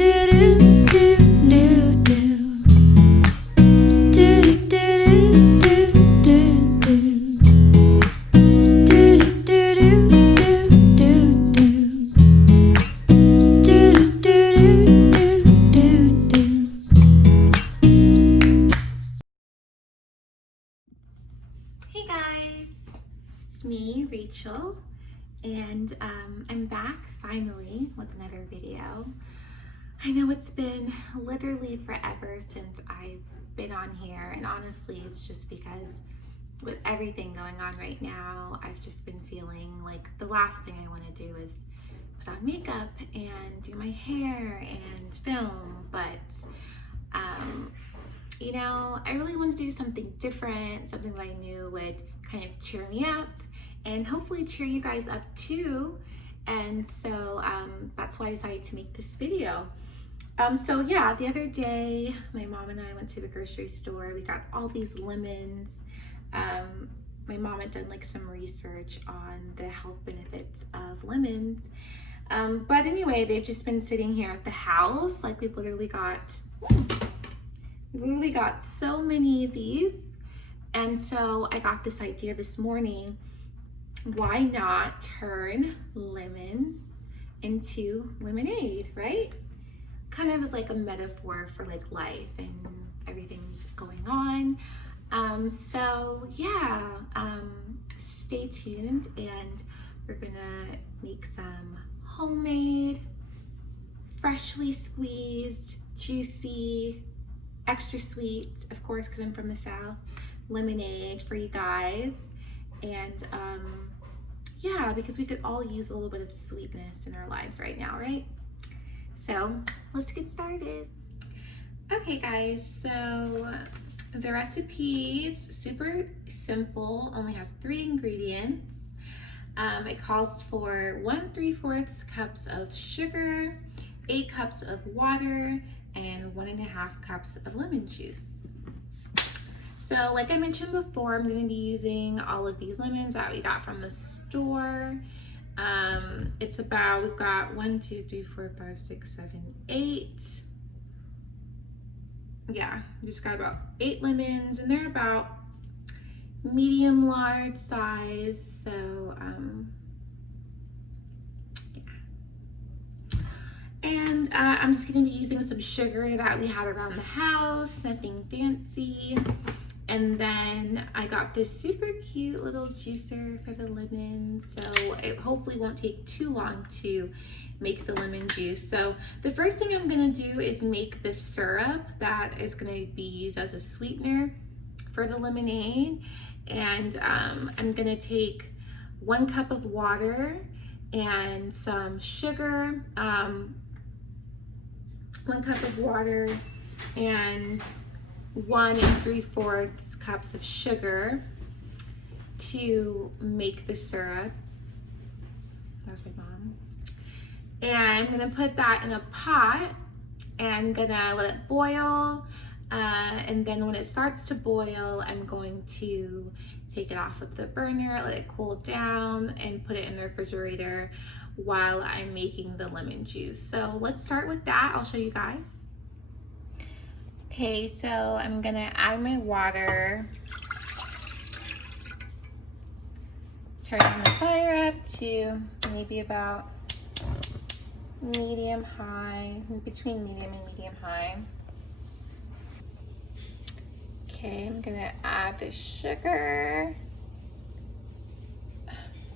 Hey guys, it's me, Rachel, and I'm back finally with another video. I know it's been literally forever since I've been on here, and honestly, it's just because with everything going on right now, I've just been feeling like the last thing I want to do is put on makeup and do my hair and film, but you know, I really want to do something different, something that I knew would kind of cheer me up and hopefully cheer you guys up too. And so that's why I decided to make this video. So yeah, the other day, my mom and I went to the grocery store. We got all these lemons. My mom had done like some research on the health benefits of lemons. But anyway, they've just been sitting here at the house. Like we literally got so many of these. And so I got this idea this morning. Why not turn lemons into lemonade, right? Kind of as like a metaphor for like life and everything going on. So yeah, stay tuned and we're gonna make some homemade, freshly squeezed, juicy, extra sweet, of course, because I'm from the South, lemonade for you guys. And yeah, because we could all use a little bit of sweetness in our lives right now, right? So let's get started. Okay guys, so the recipe is super simple, only has 3 ingredients. It calls for 1 3/4 cups of sugar, 8 cups of water, and 1.5 cups of lemon juice. So like I mentioned before, I'm going to be using all of these lemons that we got from the store. It's about, we've got 1 2 3 4 5 6 7 8. Yeah, just got about 8 lemons, and they're about medium large size. So and I'm just going to be using some sugar that we had around the house, nothing fancy. And then I got this super cute little juicer for the lemons, so it hopefully won't take too long to make the lemon juice. So the first thing I'm going to do is make the syrup that is going to be used as a sweetener for the lemonade. And I'm going to take 1 cup of water and some sugar, 1 cup of water and 1 3/4 cups of sugar to make the syrup. That's my mom. And I'm gonna put that in a pot and I'm gonna let it boil. And then when it starts to boil, I'm going to take it off of the burner, let it cool down, and put it in the refrigerator while I'm making the lemon juice. So let's start with that. I'll show you guys. Okay, so I'm gonna add my water. Turning the fire up to maybe about medium high, between medium and medium high. Okay, I'm gonna add the sugar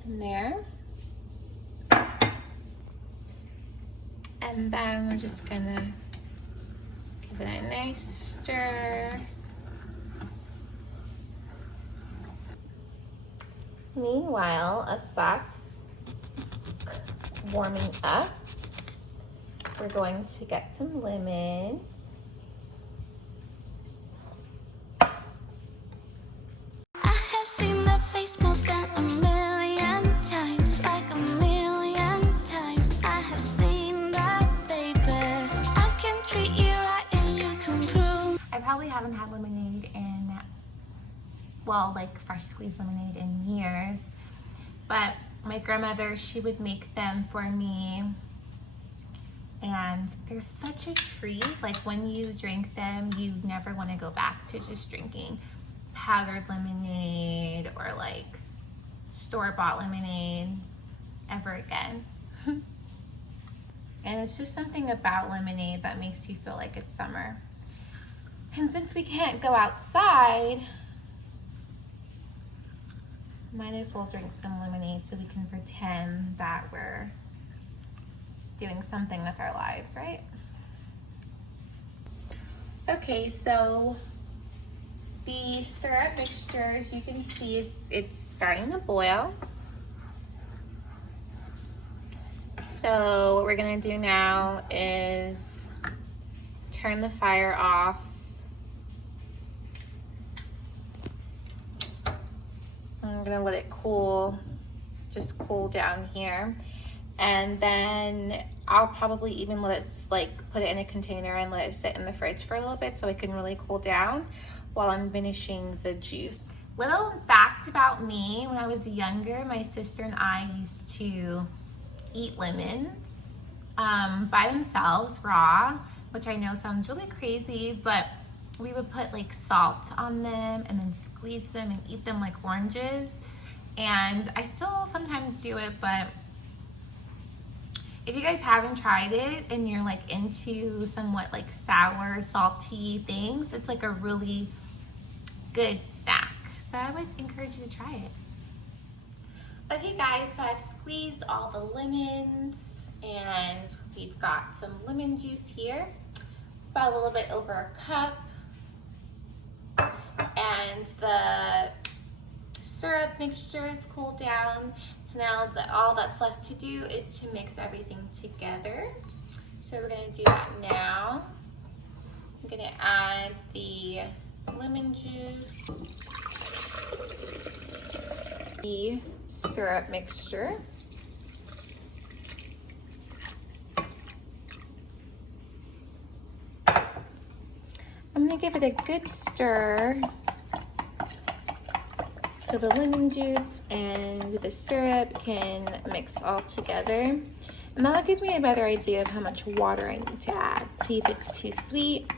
in there. And then we're just gonna give it a nice stir. Meanwhile, as that's warming up, we're going to get some lemons. I have seen that face more than a million times, like a million times. I have seen that, baby. I can treat you right and you can prove. I probably haven't had lemonade in, well, like fresh squeezed lemonade in years, but my grandmother, she would make them for me and they're such a treat. Like when you drink them, you never want to go back to just drinking powdered lemonade or like store-bought lemonade ever again. And it's just something about lemonade that makes you feel like it's summer. And since we can't go outside, might as well drink some lemonade so we can pretend that we're doing something with our lives, right? Okay, so the syrup mixture, as you can see, it's starting to boil. So what we're gonna do now is turn the fire off. I'm gonna let it cool, just cool down here. And then I'll probably even let it, like, put it in a container and let it sit in the fridge for a little bit so it can really cool down while I'm finishing the juice. Little fact about me, when I was younger, my sister and I used to eat lemons by themselves, raw, which I know sounds really crazy, but we would put like salt on them and then squeeze them and eat them like oranges. And I still sometimes do it, but if you guys haven't tried it and you're like into somewhat like sour, salty things, it's like a really good snack. So I would encourage you to try it. Okay guys, so I've squeezed all the lemons and we've got some lemon juice here, about a little bit over a cup. And the syrup mixture is cooled down. So now all that's left to do is to mix everything together. So we're gonna do that now. I'm gonna add the lemon juice, the syrup mixture, I'm gonna give it a good stir so the lemon juice and the syrup can mix all together. And that'll give me a better idea of how much water I need to add. See if it's too sweet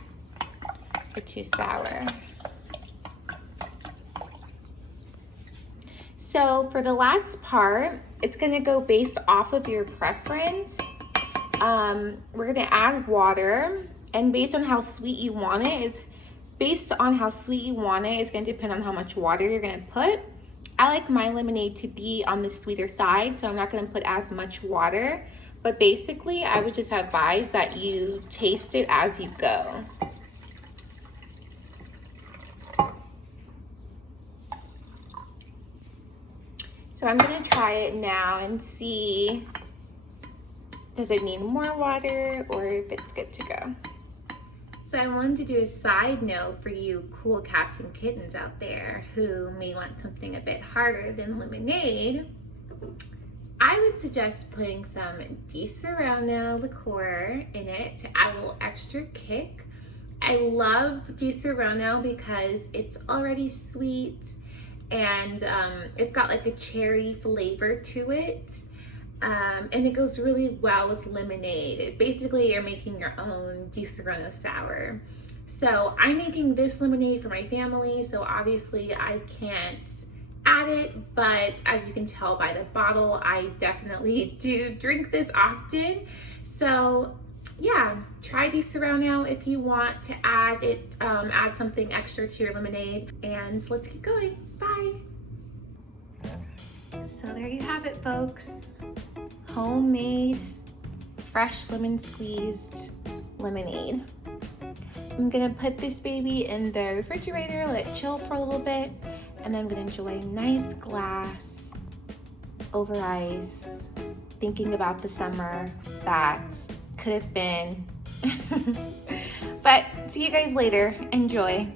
or too sour. So for the last part, it's gonna go based off of your preference. We're gonna add water, and based on how sweet you want it is gonna depend on how much water you're gonna put. I like my lemonade to be on the sweeter side, so I'm not gonna put as much water, but basically I would just advise that you taste it as you go. So I'm gonna try it now and see, does it need more water or if it's good to go. So I wanted to do a side note for you cool cats and kittens out there who may want something a bit harder than lemonade. I would suggest putting some Di Serono liqueur in it to add a little extra kick. I love Di Serono because it's already sweet and it's got like a cherry flavor to it. And it goes really well with lemonade. Basically, you're making your own Di Serono sour. So I'm making this lemonade for my family, so obviously I can't add it, but as you can tell by the bottle, I definitely do drink this often. So yeah, try Di Serono if you want to add it, add something extra to your lemonade, and let's keep going. Bye. So there you have it, folks. Homemade, fresh lemon squeezed lemonade. I'm gonna put this baby in the refrigerator, let it chill for a little bit, and then I'm gonna enjoy a nice glass over ice, thinking about the summer that could have been. But see you guys later. Enjoy.